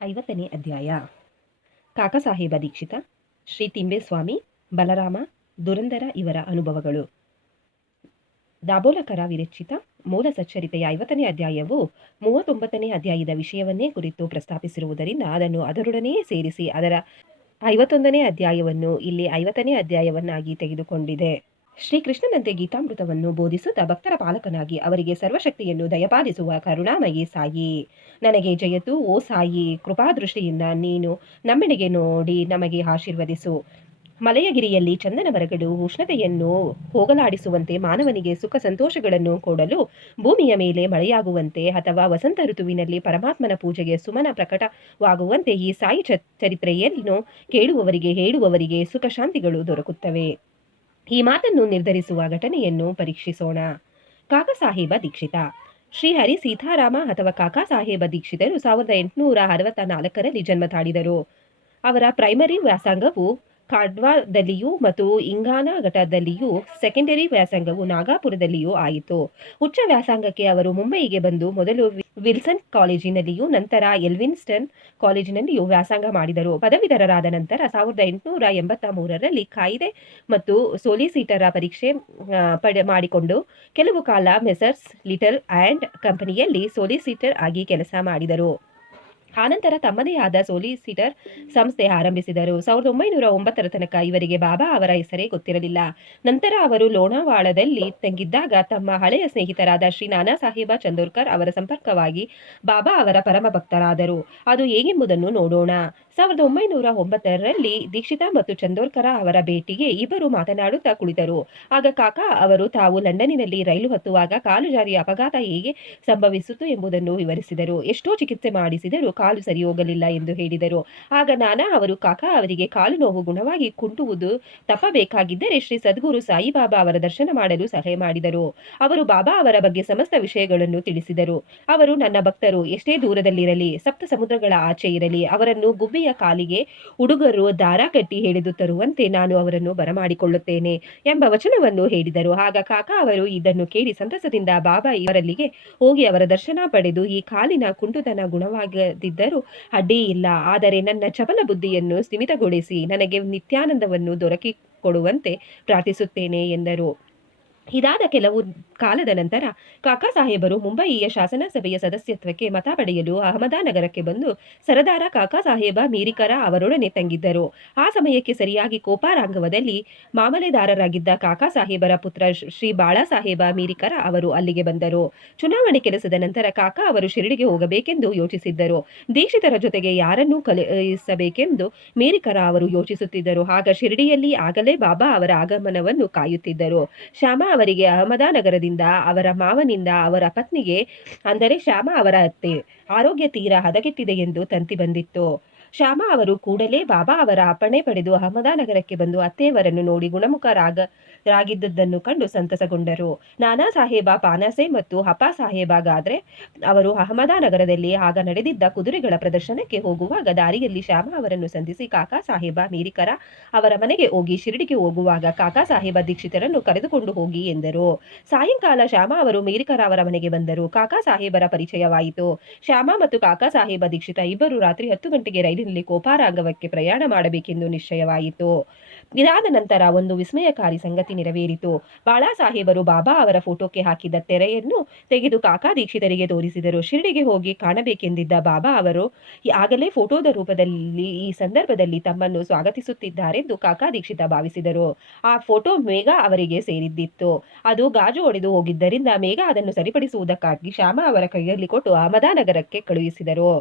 50ನೇ ಅಧ್ಯಾಯ. ಕಾಕಾಸಾಹೇಬ ದೀಕ್ಷಿತ, ಶ್ರೀ ತಿಂಬೇಸ್ವಾಮಿ, ಬಲರಾಮ, ದುರಂದರ ಇವರ ಅನುಭವಗಳು. ದಾಬೋಲಕರ ವಿರಚಿತ ಮೂಲ ಸಚ್ಚರಿತೆಯ 50ನೇ ಅಧ್ಯಾಯವು 39ನೇ ಅಧ್ಯಾಯದ ವಿಷಯವನ್ನೇ ಕುರಿತು ಪ್ರಸ್ತಾಪಿಸಿರುವುದರಿಂದ ಅದನ್ನು ಅದರೊಡನೆ ಸೇರಿಸಿ ಅದರ 51ನೇ ಅಧ್ಯಾಯವನ್ನು ಇಲ್ಲಿ 50ನೇ ಅಧ್ಯಾಯವನ್ನಾಗಿ ತೆಗೆದುಕೊಂಡಿದೆ. ಶ್ರೀಕೃಷ್ಣನಂತೆ ಗೀತಾಮೃತವನ್ನು ಬೋಧಿಸುತ್ತಾ ಭಕ್ತರ ಪಾಲಕನಾಗಿ ಅವರಿಗೆ ಸರ್ವಶಕ್ತಿಯನ್ನು ದಯಪಾಲಿಸುವ ಕರುಣಾಮಯಿ ಸಾಯಿ, ನನಗೆ ಜಯತು ಓ ಸಾಯಿ, ಕೃಪಾದೃಷ್ಟಿಯಿಂದ ನೀನು ನಮ್ಮೆಡೆಗೆ ನೋಡಿ ನಮಗೆ ಆಶೀರ್ವದಿಸು. ಮಲಯಗಿರಿಯಲ್ಲಿ ಚಂದನ ಮರಗಳು ಉಷ್ಣತೆಯನ್ನು ಹೋಗಲಾಡಿಸುವಂತೆ ಮಾನವನಿಗೆ ಸುಖ ಸಂತೋಷಗಳನ್ನು ಕೊಡಲು ಭೂಮಿಯ ಮೇಲೆ ಮಳೆಯಾಗುವಂತೆ ಅಥವಾ ವಸಂತ ಋತುವಿನಲ್ಲಿ ಪರಮಾತ್ಮನ ಪೂಜೆಗೆ ಸುಮನ ಪ್ರಕಟವಾಗುವಂತೆ ಈ ಸಾಯಿ ಚರಿತ್ರೆಯನ್ನು ಕೇಳುವವರಿಗೆ ಹೇಳುವವರಿಗೆ ಸುಖ ಶಾಂತಿಗಳು ದೊರಕುತ್ತವೆ. ಈ ಮಾತನ್ನು ನಿರ್ಧರಿಸುವ ಘಟನೆಯನ್ನು ಪರೀಕ್ಷಿಸೋಣ. ಕಾಕಾಸಾಹೇಬ ದೀಕ್ಷಿತ. ಶ್ರೀಹರಿ ಸೀತಾರಾಮ ಅಥವಾ ಕಾಕಾಸಾಹೇಬ ದೀಕ್ಷಿತರು 1864ರಲ್ಲಿ ಜನ್ಮ ತಾಳಿದರು. ಅವರ ಪ್ರೈಮರಿ ವ್ಯಾಸಂಗವು ಖಾಂಡ್ವಾದಲ್ಲಿಯೂ ಮತ್ತು ಇಂಗಾನಘಟ್ಟದಲ್ಲಿಯೂ, ಸೆಕೆಂಡರಿ ವ್ಯಾಸಂಗವು ನಾಗಪುರದಲ್ಲಿಯೂ ಆಯಿತು. ಉಚ್ಚ ವ್ಯಾಸಂಗಕ್ಕೆ ಅವರು ಮುಂಬಯಿಗೆ ಬಂದು ಮೊದಲು ವಿಲ್ಸನ್ ಕಾಲೇಜಿನಲ್ಲಿಯೂ ನಂತರ ಎಲ್ವಿನ್ಸ್ಟನ್ ಕಾಲೇಜಿನಲ್ಲಿಯೂ ವ್ಯಾಸಂಗ ಮಾಡಿದರು. ಪದವೀಧರರಾದ ನಂತರ 1883ರಲ್ಲಿ ಕಾಯಿದೆ ಮತ್ತು ಸೋಲಿಸಿಟರ ಪರೀಕ್ಷೆ ಮಾಡಿಕೊಂಡು ಕೆಲವು ಕಾಲ ಮೆಸರ್ಸ್ ಲಿಟಲ್ ಆ್ಯಂಡ್ ಕಂಪನಿಯಲ್ಲಿ ಸೋಲಿಸಿಟರ್ ಆಗಿ ಕೆಲಸ ಮಾಡಿದರು. ಆನಂತರ ತಮ್ಮದೇ ಆದ ಸೋಲಿಸಿಟರ್ ಸಂಸ್ಥೆ ಆರಂಭಿಸಿದರು. 1909ರ ತನಕ ಇವರಿಗೆ ಬಾಬಾ ಅವರ ಹೆಸರೇ ಗೊತ್ತಿರಲಿಲ್ಲ. ನಂತರ ಅವರು ಲೋನಾವಾಳದಲ್ಲಿ ತಂಗಿದ್ದಾಗ ತಮ್ಮ ಹಳೆಯ ಸ್ನೇಹಿತರಾದ ಶ್ರೀ ನಾನಾ ಸಾಹೇಬ ಚಂದೋರ್ಕರ್ ಅವರ ಸಂಪರ್ಕವಾಗಿ ಬಾಬಾ ಅವರ ಪರಮ ಭಕ್ತರಾದರು. ಅದು ಹೇಗೆಂಬುದನ್ನು ನೋಡೋಣ. 1909ರಲ್ಲಿ ದೀಕ್ಷಿತ ಮತ್ತು ಚಂದೋರ್ಕರ ಅವರ ಭೇಟಿಗೆ ಇಬ್ಬರು ಮಾತನಾಡುತ್ತಾ ಕುಳಿತರು. ಆಗ ಕಾಕಾ ಅವರು ತಾವು ಲಂಡನ್ನಿನಲ್ಲಿ ರೈಲು ಹತ್ತುವಾಗ ಕಾಲು ಜಾರಿ ಅಪಘಾತ ಹೇಗೆ ಸಂಭವಿಸಿತು ಎಂಬುದನ್ನು ವಿವರಿಸಿದರು. ಎಷ್ಟೋ ಚಿಕಿತ್ಸೆ ಮಾಡಿಸಿದರೂ ಕಾಲು ಸರಿ ಹೋಗಲಿಲ್ಲ ಎಂದು ಹೇಳಿದರು. ಆಗ ನಾನಾ ಅವರು ಕಾಕಾ ಅವರಿಗೆ ಕಾಲು ನೋವು ಗುಣವಾಗಿ ಕುಂಟುವುದು ತಪ್ಪಬೇಕಾಗಿದ್ದರೆ ಶ್ರೀ ಸದ್ಗುರು ಸಾಯಿಬಾಬಾ ಅವರ ದರ್ಶನ ಮಾಡಲು ಸಲಹೆ ಮಾಡಿದರು. ಅವರು ಬಾಬಾ ಅವರ ಬಗ್ಗೆ ಸಮಸ್ತ ವಿಷಯಗಳನ್ನು ತಿಳಿಸಿದರು. ಅವರು ನನ್ನ ಭಕ್ತರು, ಎಷ್ಟೇ ದೂರದಲ್ಲಿರಲಿ, ಸಪ್ತ ಸಮುದ್ರಗಳ ಆಚೆ ಇರಲಿ, ಅವರನ್ನು ಗುಬ್ಬಿಯ ಕಾಲಿಗೆ ಹುಡುಗರು ದಾರ ಕಟ್ಟಿ ಎಳೆದು ತರುವಂತೆ ನಾನು ಅವರನ್ನು ಬರಮಾಡಿಕೊಳ್ಳುತ್ತೇನೆ ಎಂಬ ವಚನವನ್ನು ಹೇಳಿದರು. ಆಗ ಕಾಕಾ ಅವರು ಇದನ್ನು ಕೇಳಿ ಸಂತಸದಿಂದ ಬಾಬಾ ಇವರಲ್ಲಿಗೆ ಹೋಗಿ ಅವರ ದರ್ಶನ ಪಡೆದು ಈ ಕಾಲಿನ ಕುಂಟುತನ ಗುಣವಾಗದಿದ್ದರೂ ಅಡ್ಡಿ ಇಲ್ಲ, ಆದರೆ ನನ್ನ ಚಪಲ ಬುದ್ಧಿಯನ್ನು ಸ್ಥಿಮಿತಗೊಳಿಸಿ ನನಗೆ ನಿತ್ಯಾನಂದವನ್ನು ದೊರಕಿಕೊಡುವಂತೆ ಪ್ರಾರ್ಥಿಸುತ್ತೇನೆ ಎಂದರು. ಇದಾದ ಕೆಲವು ಕಾಲದ ನಂತರ ಕಾಕಾ ಸಾಹೇಬರು ಮುಂಬಯಿಯ ಶಾಸನ ಸಭೆಯ ಸದಸ್ಯತ್ವಕ್ಕೆ ಮತ ಪಡೆಯಲು ಅಹಮದಾನಗರಕ್ಕೆ ಬಂದು ಸರದಾರ ಕಾಕಾ ಸಾಹೇಬ ಮೀರಿಕರ ಅವರೊಡನೆ ತಂಗಿದ್ದರು. ಆ ಸಮಯಕ್ಕೆ ಸರಿಯಾಗಿ ಕೋಪಾರಾಂಗವದಲ್ಲಿ ಮಾಮಲೆದಾರರಾಗಿದ್ದ ಕಾಕಾ ಸಾಹೇಬರ ಪುತ್ರ ಶ್ರೀ ಬಾಳಾ ಸಾಹೇಬ ಮೀರಿಕರ ಅವರು ಅಲ್ಲಿಗೆ ಬಂದರು. ಚುನಾವಣೆ ಕೆಲಸದ ನಂತರ ಕಾಕಾ ಅವರು ಶಿರಡಿಗೆ ಹೋಗಬೇಕೆಂದು ಯೋಚಿಸಿದ್ದರು. ದೀಕ್ಷಿತರ ಜೊತೆಗೆ ಯಾರನ್ನೂ ಕಳುಹಿಸಬೇಕೆಂದು ಮೀರಿಕರ ಅವರು ಯೋಚಿಸುತ್ತಿದ್ದರು. ಆಗ ಶಿರಡಿಯಲ್ಲಿ ಆಗಲೇ ಬಾಬಾ ಅವರ ಆಗಮನವನ್ನು ಕಾಯುತ್ತಿದ್ದರು. ಶ್ಯಾಮ ಅವರಿಗೆ ಅಹಮದಾನಗರದಿಂದ ಅವರ ಮಾವನಿಂದ ಅವರ ಪತ್ನಿಗೆ, ಅಂದರೆ ಶ್ಯಾಮ ಅವರ ಅತ್ತೆ, ಆರೋಗ್ಯ ತೀರಾ ಹದಗೆಟ್ಟಿದೆ ಎಂದು ತಂತಿ ಬಂದಿತ್ತು. ಶ್ಯಾಮ ಅವರು ಕೂಡಲೇ ಬಾಬಾ ಅವರ ಅಪ್ಪಣೆ ಪಡೆದು ಅಹಮದಾನಗರಕ್ಕೆ ಬಂದು ಅತ್ತೆಯವರನ್ನು ನೋಡಿ ಗುಣಮುಖರಾಗಿದ್ದುದನ್ನು ಕಂಡು ಸಂತಸಗೊಂಡರು. ನಾನಾ ಸಾಹೇಬ ಪಾನಸೆ ಮತ್ತು ಅಪ್ಪಾ ಸಾಹೇಬ ಗಾದ್ರೆ ಅವರು ಅಹಮದಾನಗರದಲ್ಲಿ ಆಗ ನಡೆದಿದ್ದ ಕುದುರೆಗಳ ಪ್ರದರ್ಶನಕ್ಕೆ ಹೋಗುವಾಗ ದಾರಿಯಲ್ಲಿ ಶ್ಯಾಮ ಅವರನ್ನು ಸಂಧಿಸಿ ಕಾಕಾ ಸಾಹೇಬ ಮೀರಿಕರ ಅವರ ಮನೆಗೆ ಹೋಗಿ ಶಿರಡಿಗೆ ಹೋಗುವಾಗ ಕಾಕಾ ಸಾಹೇಬ ದೀಕ್ಷಿತರನ್ನು ಕರೆದುಕೊಂಡು ಹೋಗಿ ಎಂದರು. ಸಾಯಂಕಾಲ ಶ್ಯಾಮ ಅವರು ಮೀರಿಕರ ಅವರ ಮನೆಗೆ ಬಂದರು. ಕಾಕಾ ಸಾಹೇಬರ ಪರಿಚಯವಾಯಿತು. ಶ್ಯಾಮ ಮತ್ತು ಕಾಕಾ ಸಾಹೇಬ ದೀಕ್ಷಿತ ಇಬ್ಬರು ರಾತ್ರಿ 10 ಗಂಟೆಗೆ ರೈಲಿನಲ್ಲಿ ಕೋಪಾರಾಂಗವಕ್ಕೆ ಪ್ರಯಾಣ ಮಾಡಬೇಕೆಂದು ನಿಶ್ಚಯವಾಯಿತು. ಇದಾದ ನಂತರ ಒಂದು ವಿಸ್ಮಯಕಾರಿ ಸಂಗತಿ ನೆರವೇರಿತು. ಬಾಳಾ ಸಾಹೇಬರು ಬಾಬಾ ಅವರ ಫೋಟೋಕ್ಕೆ ಹಾಕಿದ್ದ ತೆರೆಯನ್ನು ತೆಗೆದು ಕಾಕಾ ದೀಕ್ಷಿತರಿಗೆ ತೋರಿಸಿದರು. ಶಿರಡಿಗೆ ಹೋಗಿ ಕಾಣಬೇಕೆಂದಿದ್ದ ಬಾಬಾ ಅವರು ಆಗಲೇ ಫೋಟೋದ ರೂಪದಲ್ಲಿ ಈ ಸಂದರ್ಭದಲ್ಲಿ ತಮ್ಮನ್ನು ಸ್ವಾಗತಿಸುತ್ತಿದ್ದಾರೆಂದು ಕಾಕಾ ದೀಕ್ಷಿತ ಭಾವಿಸಿದರು. ಆ ಫೋಟೋ ಮೇಘ ಅವರಿಗೆ ಸೇರಿದ್ದಿತ್ತು. ಅದು ಗಾಜು ಒಡೆದು ಹೋಗಿದ್ದರಿಂದ ಮೇಘ ಅದನ್ನು ಸರಿಪಡಿಸುವುದಕ್ಕಾಗಿ ಶ್ಯಾಮ ಅವರ ಕೈಯಲ್ಲಿ ಕೊಟ್ಟು ಅಹಮದಾನಗರಕ್ಕೆ ಕಳುಹಿಸಿದರು.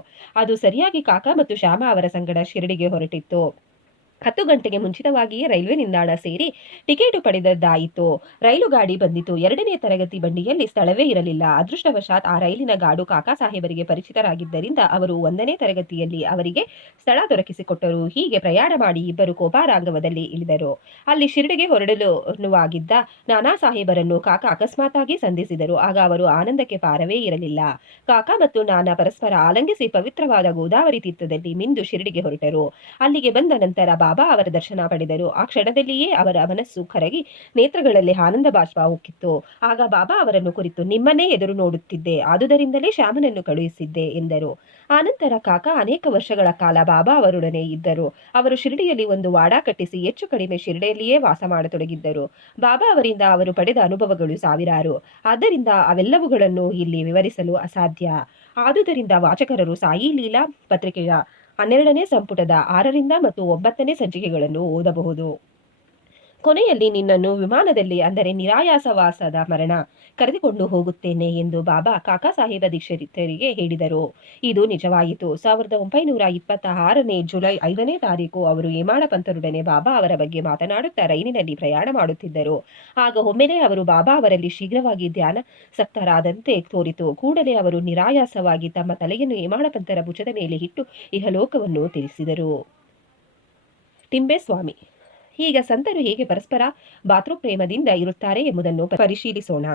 ಅದು ಸರಿಯಾಗಿ ಕಾಕಾ ಮತ್ತು ಶ್ಯಾಮ ಅವರ ಸಂಗಡ ಶಿರಡಿಗೆ ಹೊರಟಿತ್ತು. 10 ಗಂಟೆಗೆ ಮುಂಚಿತವಾಗಿಯೇ ರೈಲ್ವೆ ನಿಲ್ದಾಣ ಸೇರಿ ಟಿಕೆಟ್ ಪಡೆದದ್ದಾಯಿತು. ರೈಲು ಗಾಡಿ ಬಂದಿತು. 2ನೇ ತರಗತಿ ಬಂಡಿಯಲ್ಲಿ ಸ್ಥಳವೇ ಇರಲಿಲ್ಲ. ಅದೃಷ್ಟವಶಾತ್ ಆ ರೈಲಿನ ಗಾಡು ಕಾಕಾ ಸಾಹೇಬರಿಗೆ ಪರಿಚಿತರಾಗಿದ್ದರಿಂದ ಅವರು 1ನೇ ತರಗತಿಯಲ್ಲಿ ಅವರಿಗೆ ಸ್ಥಳ ದೊರಕಿಸಿಕೊಟ್ಟರು. ಹೀಗೆ ಪ್ರಯಾಣ ಮಾಡಿ ಇಬ್ಬರು ಕೋಪಾರಾಂಗವದಲ್ಲಿ ಇಳಿದರು. ಅಲ್ಲಿ ಶಿರಡಿಗೆ ಹೊರಡಲುವಾಗಿದ್ದ ನಾನಾ ಸಾಹೇಬರನ್ನು ಕಾಕಾ ಅಕಸ್ಮಾತ್ತಾಗಿ ಸಂಧಿಸಿದರು. ಆಗ ಅವರು ಆನಂದಕ್ಕೆ ಪಾರವೇ ಇರಲಿಲ್ಲ. ಕಾಕಾ ಮತ್ತು ನಾನಾ ಪರಸ್ಪರ ಆಲಂಗಿಸಿ ಪವಿತ್ರವಾದ ಗೋದಾವರಿ ತೀರ್ಥದಲ್ಲಿ ಮಿಂದು ಶಿರಡಿಗೆ ಹೊರಟರು. ಅಲ್ಲಿಗೆ ಬಂದ ನಂತರ ಬಾಬಾ ಅವರ ದರ್ಶನ ಪಡೆದರು. ಆ ಕ್ಷಣದಲ್ಲಿಯೇ ಅವರ ಮನಸ್ಸು ಕರಗಿ ನೇತ್ರಗಳಲ್ಲಿ ಆನಂದ ಬಾಷ್ಪ ಉಕ್ಕಿತ್ತು. ಆಗ ಬಾಬಾ ಅವರನ್ನು ಕುರಿತು, ನಿಮ್ಮನ್ನೇ ಎದುರು ನೋಡುತ್ತಿದ್ದೆ, ಆದುದರಿಂದಲೇ ಶ್ಯಾಮನನ್ನು ಕಳುಹಿಸಿದ್ದೆ ಎಂದರು. ಆನಂತರ ಕಾಕಾ ಅನೇಕ ವರ್ಷಗಳ ಕಾಲ ಬಾಬಾ ಅವರೊಡನೆ ಇದ್ದರು. ಅವರು ಶಿರಡಿಯಲ್ಲಿ ಒಂದು ವಾಡ ಕಟ್ಟಿಸಿ ಹೆಚ್ಚು ಕಡಿಮೆ ಶಿರಡಿಯಲ್ಲಿಯೇ ವಾಸ ಮಾಡತೊಡಗಿದ್ದರು. ಬಾಬಾ ಅವರಿಂದ ಅವರು ಪಡೆದ ಅನುಭವಗಳು ಸಾವಿರಾರು. ಆದ್ದರಿಂದ ಅವೆಲ್ಲವುಗಳನ್ನು ಇಲ್ಲಿ ವಿವರಿಸಲು ಅಸಾಧ್ಯ. ಆದುದರಿಂದ ವಾಚಕರು ಸಾಯಿ ಲೀಲಾ ಪತ್ರಿಕೆಯ 12ನೇ ಸಂಪುಟದ 6ರಿಂದ ಮತ್ತು 9ನೇ ಸಂಚಿಕೆಗಳನ್ನು ಓದಬಹುದು. ಕೊನೆಯಲ್ಲಿ ನಿನ್ನನ್ನು ವಿಮಾನದಲ್ಲಿ, ಅಂದರೆ ನಿರಾಯಾಸವಾಸದ ಮರಣ, ಕರೆದುಕೊಂಡು ಹೋಗುತ್ತೇನೆ ಎಂದು ಬಾಬಾ ಕಾಕಾ ಸಾಹೇಬ ದೀಕ್ಷಿತರಿಗೆ ಹೇಳಿದರು. ಇದು ನಿಜವಾಯಿತು. 1926ನೇ ಜುಲೈ 5ನೇ ತಾರೀಕು ಅವರು ಹೇಮಾಡ ಪಂತರೊಡನೆ ಬಾಬಾ ಅವರ ಬಗ್ಗೆ ಮಾತನಾಡುತ್ತಾ ರೈಲಿನಲ್ಲಿ ಪ್ರಯಾಣ ಮಾಡುತ್ತಿದ್ದರು. ಆಗ ಒಮ್ಮೆಲೆ ಅವರು ಬಾಬಾ ಅವರಲ್ಲಿ ಶೀಘ್ರವಾಗಿ ಧ್ಯಾನಾಸಕ್ತರಾದಂತೆ ತೋರಿತು. ಕೂಡಲೇ ಅವರು ನಿರಾಯಾಸವಾಗಿ ತಮ್ಮ ತಲೆಯನ್ನು ಹೇಮಾಡ ಪಂತರ ಭುಜದ ಮೇಲೆ ಇಟ್ಟು ಇಹಲೋಕವನ್ನು ತಿಳಿಸಿದರು. ಟಿಂಬೆಸ್ವಾಮಿ. ಈಗ ಸಂತರು ಹೇಗೆ ಪರಸ್ಪರ ಭಾತೃಪ್ರೇಮದಿಂದ ಇರುತ್ತಾರೆ ಎಂಬುದನ್ನು ಪರಿಶೀಲಿಸೋಣ.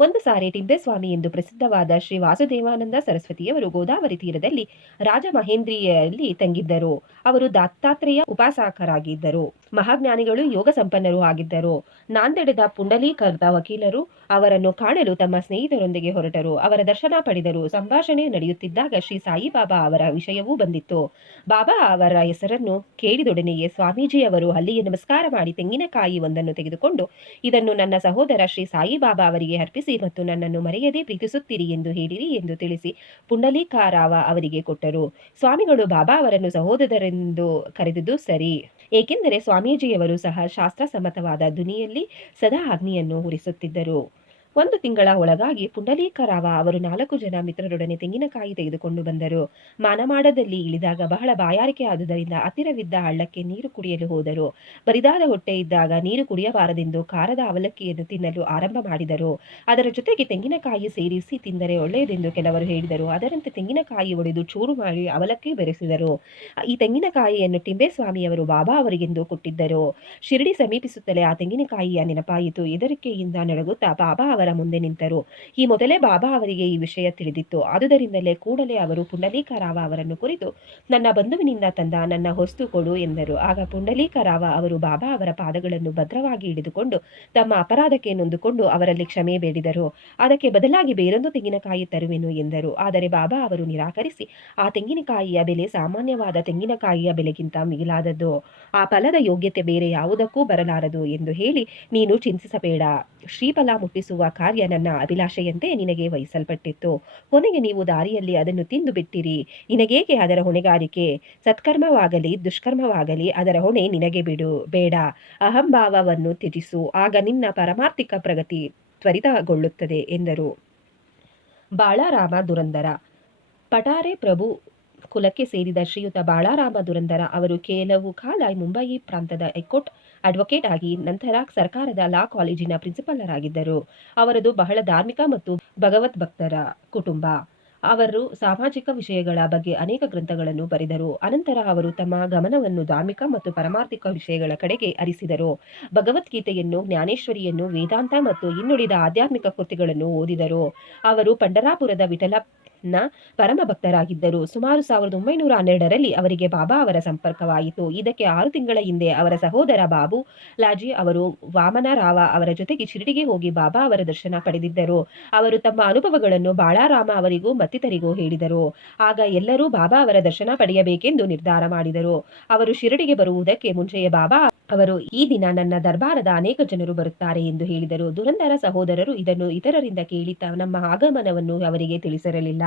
ಒಂದು ಸಾರಿ ಟಿಂಬೆಸ್ವಾಮಿ ಎಂದು ಪ್ರಸಿದ್ಧವಾದ ಶ್ರೀ ವಾಸುದೇವಾನಂದ ಸರಸ್ವತಿಯವರು ಗೋದಾವರಿ ತೀರದಲ್ಲಿ ರಾಜಮಹೇಂದ್ರಿಯಲ್ಲಿ ತಂಗಿದ್ದರು. ಅವರು ದತ್ತಾತ್ರೇಯ ಉಪಾಸಕರಾಗಿದ್ದರು. ಮಹಾಜ್ಞಾನಿಗಳು, ಯೋಗ ಸಂಪನ್ನರೂ ಆಗಿದ್ದರು. ನಾಂದೇಡದ ಪುಂಡಲೀಕರದ ವಕೀಲರು ಅವರನ್ನು ಕಾಣಲು ತಮ್ಮ ಸ್ನೇಹಿತರೊಂದಿಗೆ ಹೊರಟರು. ಅವರ ದರ್ಶನ ಪಡೆದರು. ಸಂಭಾಷಣೆ ನಡೆಯುತ್ತಿದ್ದಾಗ ಶ್ರೀ ಸಾಯಿಬಾಬಾ ಅವರ ವಿಷಯವೂ ಬಂದಿತ್ತು. ಬಾಬಾ ಅವರ ಹೆಸರನ್ನು ಕೇಳಿದೊಡನೆಯೇ ಸ್ವಾಮೀಜಿಯವರು ಅಲ್ಲಿಯೇ ನಮಸ್ಕಾರ ಮಾಡಿ ತೆಂಗಿನಕಾಯಿ ಒಂದನ್ನು ತೆಗೆದುಕೊಂಡು, ಇದನ್ನು ನನ್ನ ಸಹೋದರ ಶ್ರೀ ಸಾಯಿಬಾಬಾ ಅವರಿಗೆ ಅರ್ಪಿಸಿ ಮತ್ತು ನನ್ನನ್ನು ಮರೆಯದೇ ಪ್ರೀತಿಸುತ್ತೀರಿ ಎಂದು ಹೇಳಿರಿ ಎಂದು ತಿಳಿಸಿ ಪುಂಡಲೀಕರಾವ ಅವರಿಗೆ ಕೊಟ್ಟರು. ಸ್ವಾಮಿಗಳು ಬಾಬಾ ಅವರನ್ನು ಸಹೋದರರೆಂದು ಕರೆದಿದ್ದು ಸರಿ. ಏಕೆಂದರೆ ಸ್ವಾಮೀಜಿಯವರು ಸಹ ಶಾಸ್ತ್ರಸಮ್ಮತವಾದ ಧ್ವನಿಯಲ್ಲಿ ಸದಾ ಅಗ್ನಿಯನ್ನು ಉರಿಸುತ್ತಿದ್ದರು. ಒಂದು ತಿಂಗಳ ಒಳಗಾಗಿ ಪುಂಡಲೀಕರಾವ ಅವರು 4 ಜನ ಮಿತ್ರರೊಡನೆ ತೆಂಗಿನಕಾಯಿ ತೆಗೆದುಕೊಂಡು ಬಂದರು. ಮಾನಮಾಡದಲ್ಲಿ ಇಳಿದಾಗ ಬಹಳ ಬಾಯಾರಿಕೆ ಆದುದರಿಂದ ಹತ್ತಿರವಿದ್ದ ಹಳ್ಳಕ್ಕೆ ನೀರು ಕುಡಿಯಲು ಹೋದರು. ಬರಿದಾದ ಹೊಟ್ಟೆ ಇದ್ದಾಗ ನೀರು ಕುಡಿಯಬಾರದೆಂದು ಖಾರದ ಅವಲಕ್ಕಿಯನ್ನು ತಿನ್ನಲು ಆರಂಭ ಮಾಡಿದರು. ಅದರ ಜೊತೆಗೆ ತೆಂಗಿನಕಾಯಿ ಸೇರಿಸಿ ತಿಂದರೆ ಒಳ್ಳೆಯದೆಂದು ಕೆಲವರು ಹೇಳಿದರು. ಅದರಂತೆ ತೆಂಗಿನಕಾಯಿ ಒಡೆದು ಚೂರು ಮಾಡಿ ಅವಲಕ್ಕಿ ಬೆರೆಸಿದರು. ಈ ತೆಂಗಿನಕಾಯಿಯನ್ನು ಟಿಂಬೆಸ್ವಾಮಿಯವರು ಬಾಬಾ ಅವರಿಗೆಂದು ಕೊಟ್ಟಿದ್ದರು. ಶಿರಡಿ ಸಮೀಪಿಸುತ್ತಲೇ ಆ ತೆಂಗಿನಕಾಯಿಯ ನೆನಪಾಯಿತು. ಹೆದರಿಕೆಯಿಂದ ನಡುಗುತ್ತಾ ಬಾಬಾ ಅವರ ಮುಂದೆ ನಿಂತರು. ಈ ಮೊದಲೇ ಬಾಬಾ ಅವರಿಗೆ ಈ ವಿಷಯ ತಿಳಿದಿತ್ತು. ಆದುದರಿಂದಲೇ ಕೂಡಲೇ ಅವರು ಪುಂಡಲೀಕರಾವ ಅವರನ್ನು ಕುರಿತು, ನನ್ನ ಬಂಧುವಿನಿಂದ ತಂದ ನನ್ನ ಹೊಸ್ತು ಕೊಡು ಎಂದರು. ಆಗ ಪುಂಡಲೀಕರಾವ ಅವರು ಬಾಬಾ ಅವರ ಪಾದಗಳನ್ನು ಭದ್ರವಾಗಿ ಹಿಡಿದುಕೊಂಡು ತಮ್ಮ ಅಪರಾಧಕ್ಕೆ ನೊಂದುಕೊಂಡು ಅವರಲ್ಲಿ ಕ್ಷಮೆ ಬೇಡಿದರು. ಅದಕ್ಕೆ ಬದಲಾಗಿ ಬೇರೊಂದು ತೆಂಗಿನಕಾಯಿ ತರುವೆನು ಎಂದರು. ಆದರೆ ಬಾಬಾ ಅವರು ನಿರಾಕರಿಸಿ, ಆ ತೆಂಗಿನಕಾಯಿಯ ಬೆಲೆ ಸಾಮಾನ್ಯವಾದ ತೆಂಗಿನಕಾಯಿಯ ಬೆಲೆಗಿಂತ ಮಿಗಿಲಾದದ್ದು, ಆ ಫಲದ ಯೋಗ್ಯತೆ ಬೇರೆ ಯಾವುದಕ್ಕೂ ಬರಲಾರದು ಎಂದು ಹೇಳಿ, ನೀನು ಚಿಂತಿಸಬೇಡ, ಶ್ರೀಫಲ ಮುಟ್ಟಿಸುವ ಕಾರ್ಯ ನನ್ನ ಅಭಿಲಾಷೆಯಂತೆ ನಿನಗೆ ವಹಿಸಲ್ಪಟ್ಟಿತ್ತು. ಕೊನೆಗೆ ನೀವು ದಾರಿಯಲ್ಲಿ ಅದನ್ನು ತಿಂದು ಬಿಟ್ಟಿರಿ. ನಿನಗೇಕೆ ಅದರ ಹೊಣೆಗಾರಿಕೆ? ಸತ್ಕರ್ಮವಾಗಲಿ ದುಷ್ಕರ್ಮವಾಗಲಿ ಅದರ ಹೊಣೆ ನಿನಗೆ ಬೇಡ. ಅಹಂಭಾವವನ್ನು ತ್ಯಜಿಸು, ಆಗ ನಿನ್ನ ಪಾರಮಾರ್ಥಿಕ ಪ್ರಗತಿ ತ್ವರಿತಗೊಳ್ಳುತ್ತದೆ ಎಂದರು. ಬಾಳಾರಾಮ ದುರಂದರ. ಪಠಾರೆ ಪ್ರಭು ಕುಲಕ್ಕೆ ಸೇರಿದ ಶ್ರೀಯುತ ಬಾಳಾರಾಮ ದುರಂದರ ಅವರು ಕೆಲವು ಕಾಲ ಮುಂಬಯಿ ಪ್ರಾಂತದ ಹೈಕೋರ್ಟ್ ಅಡ್ವೊಕೇಟ್ ಆಗಿ ನಂತರ ಸರ್ಕಾರದ ಲಾ ಕಾಲೇಜಿನ ಪ್ರಿನ್ಸಿಪಾಲರಾಗಿದ್ದರು. ಅವರದು ಬಹಳ ಧಾರ್ಮಿಕ ಮತ್ತು ಭಗವದ್ಭಕ್ತರ ಕುಟುಂಬ. ಅವರು ಸಾಮಾಜಿಕ ವಿಷಯಗಳ ಬಗ್ಗೆ ಅನೇಕ ಗ್ರಂಥಗಳನ್ನು ಬರೆದರು. ಅನಂತರ ಅವರು ತಮ್ಮ ಗಮನವನ್ನು ಧಾರ್ಮಿಕ ಮತ್ತು ಪಾರಮಾರ್ಥಿಕ ವಿಷಯಗಳ ಕಡೆಗೆ ಹರಿಸಿದರು. ಭಗವದ್ಗೀತೆಯನ್ನು, ಜ್ಞಾನೇಶ್ವರಿಯನ್ನು, ವೇದಾಂತ ಮತ್ತು ಇನ್ನುಳಿದ ಆಧ್ಯಾತ್ಮಿಕ ಕೃತಿಗಳನ್ನು ಓದಿದರು. ಅವರು ಪಂಢರಾಪುರದ ವಿಠಲನ ಪರಮ ಭಕ್ತರಾಗಿದ್ದರು. ಸುಮಾರು 1912ರಲ್ಲಿ ಅವರಿಗೆ ಬಾಬಾ ಅವರ ಸಂಪರ್ಕವಾಯಿತು. ಇದಕ್ಕೆ 6 ತಿಂಗಳ ಹಿಂದೆ ಅವರ ಸಹೋದರ ಬಾಬು ಲಾಜಿ ಅವರು ವಾಮನರಾವ ಅವರ ಜೊತೆಗೆ ಶಿರಡಿಗೆ ಹೋಗಿ ಬಾಬಾ ಅವರ ದರ್ಶನ ಪಡೆದಿದ್ದರು. ಅವರು ತಮ್ಮ ಅನುಭವಗಳನ್ನು ಬಾಳಾರಾಮ ಅವರಿಗೂ ಮತ್ತಿತರಿಗೂ ಹೇಳಿದರು. ಆಗ ಎಲ್ಲರೂ ಬಾಬಾ ಅವರ ದರ್ಶನ ಪಡೆಯಬೇಕೆಂದು ನಿರ್ಧಾರ ಮಾಡಿದರು. ಅವರು ಶಿರಡಿಗೆ ಬರುವುದಕ್ಕೆ ಮುಂಚೆಯೇ ಬಾಬಾ ಅವರು, ಈ ದಿನ ನನ್ನ ದರ್ಬಾರದ ಅನೇಕ ಜನರು ಬರುತ್ತಾರೆ ಎಂದು ಹೇಳಿದರು. ದುರಂದರ ಸಹೋದರರು ಇದನ್ನು ಇತರರಿಂದ ಕೇಳಿ ನಮ್ಮ ಆಗಮನವನ್ನು ಅವರಿಗೆ ತಿಳಿಸಿರಲಿಲ್ಲ.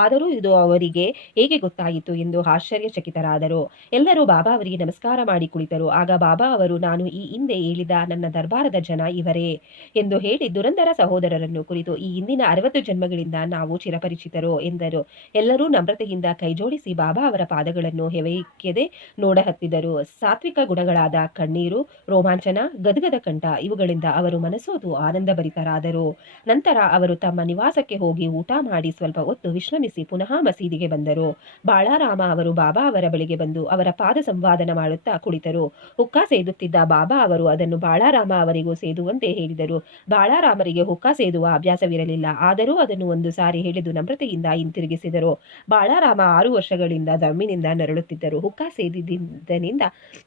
ಆದರೂ ಇದು ಅವರಿಗೆ ಹೇಗೆ ಗೊತ್ತಾಯಿತು ಎಂದು ಆಶ್ಚರ್ಯಚಕಿತರಾದರು. ಎಲ್ಲರೂ ಬಾಬಾ ಅವರಿಗೆ ನಮಸ್ಕಾರ ಮಾಡಿ ಕುಳಿತರು. ಆಗ ಬಾಬಾ ಅವರು, ನಾನು ಈ ಹಿಂದೆ ಹೇಳಿದ ನನ್ನ ದರ್ಬಾರದ ಜನ ಇವರೇ ಎಂದು ಹೇಳಿ ದುರಂದರ ಸಹೋದರರನ್ನು ಕುರಿತು, ಈ ಹಿಂದಿನ 60 ಜನ್ಮಗಳಿಂದ ನಾವು ಚಿರಪರಿಚಿತರು ಎಂದರು. ಎಲ್ಲರೂ ನಮ್ರತೆಯಿಂದ ಕೈಜೋಡಿಸಿ ಬಾಬಾ ಅವರ ಪಾದಗಳನ್ನು ಹೆವೆಯದೆ ನೋಡಹತ್ತಿದರು. ಸಾತ್ವಿಕ ಗುಣಗಳಾದ ಕಣ್ಣೀರು, ರೋಮಾಂಚನ, ಗದ್ಗದ ಕಂಠ ಇವುಗಳಿಂದ ಅವರು ಮನಸೋತು ಆನಂದಭರಿತರಾದರು. ನಂತರ ಅವರು ತಮ್ಮ ನಿವಾಸಕ್ಕೆ ಹೋಗಿ ಊಟ ಮಾಡಿ ಸ್ವಲ್ಪ ಹೊತ್ತು ವಿಶ್ರಮಿಸಿ ಪುನಃ ಮಸೀದಿಗೆ ಬಂದರು. ಬಾಳಾರಾಮ ಅವರು ಬಾಬಾ ಅವರ ಬಳಿಗೆ ಬಂದು ಅವರ ಪಾದ ಸಂವಾದನ ಮಾಡುತ್ತಾ ಕುಳಿತರು. ಹುಕ್ಕಾ ಸೇದುತ್ತಿದ್ದ ಬಾಬಾ ಅವರು ಅದನ್ನು ಬಾಳಾರಾಮ ಅವರಿಗೂ ಸೇದುವಂತೆ ಹೇಳಿದರು. ಬಾಳಾರಾಮರಿಗೆ ಹುಕ್ಕಾ ಸೇದುವ ಅಭ್ಯಾಸವಿರಲಿಲ್ಲ. ಆದರೂ ಅದನ್ನು ಒಂದು ಸಾರಿ ಹೇಳಿದು ನಮ್ರತೆಯಿಂದ ಹಿಂತಿರುಗಿಸಿದರು. ಬಾಳಾರಾಮ 6 ವರ್ಷಗಳಿಂದ ದಮ್ಮಿನಿಂದ ನರಳುತ್ತಿದ್ದರು. ಹುಕ್ಕಾ ಸೇದಿದ್ದರಿಂದ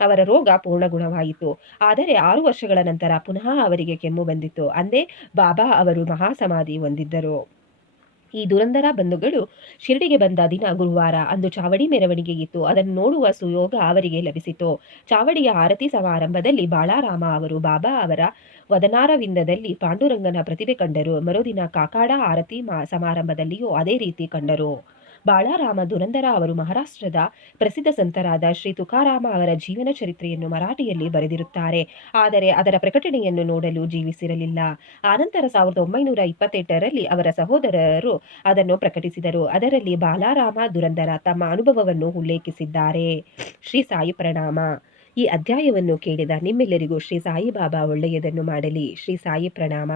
ಅವರ ರೋಗ ಪೂರ್ಣಗುಣವಾಯಿತು. ಆದರೆ 6 ವರ್ಷಗಳ ನಂತರ ಪುನಃ ಅವರಿಗೆ ಕೆಮ್ಮು ಬಂದಿತು. ಅಂದೇ ಬಾಬಾ ಅವರು ಮಹಾಸಮಾಧಿ ಹೊಂದಿದ್ದರು. ಈ ದುರಂದರ ಬಂಧುಗಳು ಶಿರಡಿಗೆ ಬಂದ ದಿನ ಗುರುವಾರ. ಅಂದು ಚಾವಡಿ ಮೆರವಣಿಗೆ ಇತ್ತು. ಅದನ್ನು ನೋಡುವ ಸುಯೋಗ ಅವರಿಗೆ ಲಭಿಸಿತು. ಚಾವಡಿಯ ಆರತಿ ಸಮಾರಂಭದಲ್ಲಿ ಬಾಳಾರಾಮ ಅವರು ಬಾಬಾ ಅವರ ವದನಾರವಿಂದದಲ್ಲಿ ಪಾಂಡುರಂಗನ ಪ್ರತಿಭೆ ಕಂಡರು. ಮರುದಿನ ಕಾಕಾಡ ಆರತಿ ಸಮಾರಂಭದಲ್ಲಿಯೂ ಅದೇ ರೀತಿ ಕಂಡರು. ಬಾಳಾರಾಮ ದುರಂದರ ಅವರು ಮಹಾರಾಷ್ಟ್ರದ ಪ್ರಸಿದ್ಧ ಸಂತರಾದ ಶ್ರೀ ತುಕಾರಾಮ ಅವರ ಜೀವನ ಚರಿತ್ರೆಯನ್ನು ಮರಾಠಿಯಲ್ಲಿ ಬರೆದಿರುತ್ತಾರೆ. ಆದರೆ ಅದರ ಪ್ರಕಟಣೆಯನ್ನು ನೋಡಲು ಜೀವಿಸಿರಲಿಲ್ಲ. ಆನಂತರ 1928ರಲ್ಲಿ ಅವರ ಸಹೋದರರು ಅದನ್ನು ಪ್ರಕಟಿಸಿದರು. ಅದರಲ್ಲಿ ಬಾಲರಾಮ ದುರಂದರ ತಮ್ಮ ಅನುಭವವನ್ನು ಉಲ್ಲೇಖಿಸಿದ್ದಾರೆ. ಶ್ರೀ ಸಾಯಿ ಪ್ರಣಾಮ. ಈ ಅಧ್ಯಾಯವನ್ನು ಕೇಳಿದ ನಿಮ್ಮೆಲ್ಲರಿಗೂ ಶ್ರೀ ಸಾಯಿಬಾಬಾ ಒಳ್ಳೆಯದನ್ನು ಮಾಡಲಿ. ಶ್ರೀ ಸಾಯಿ ಪ್ರಣಾಮ.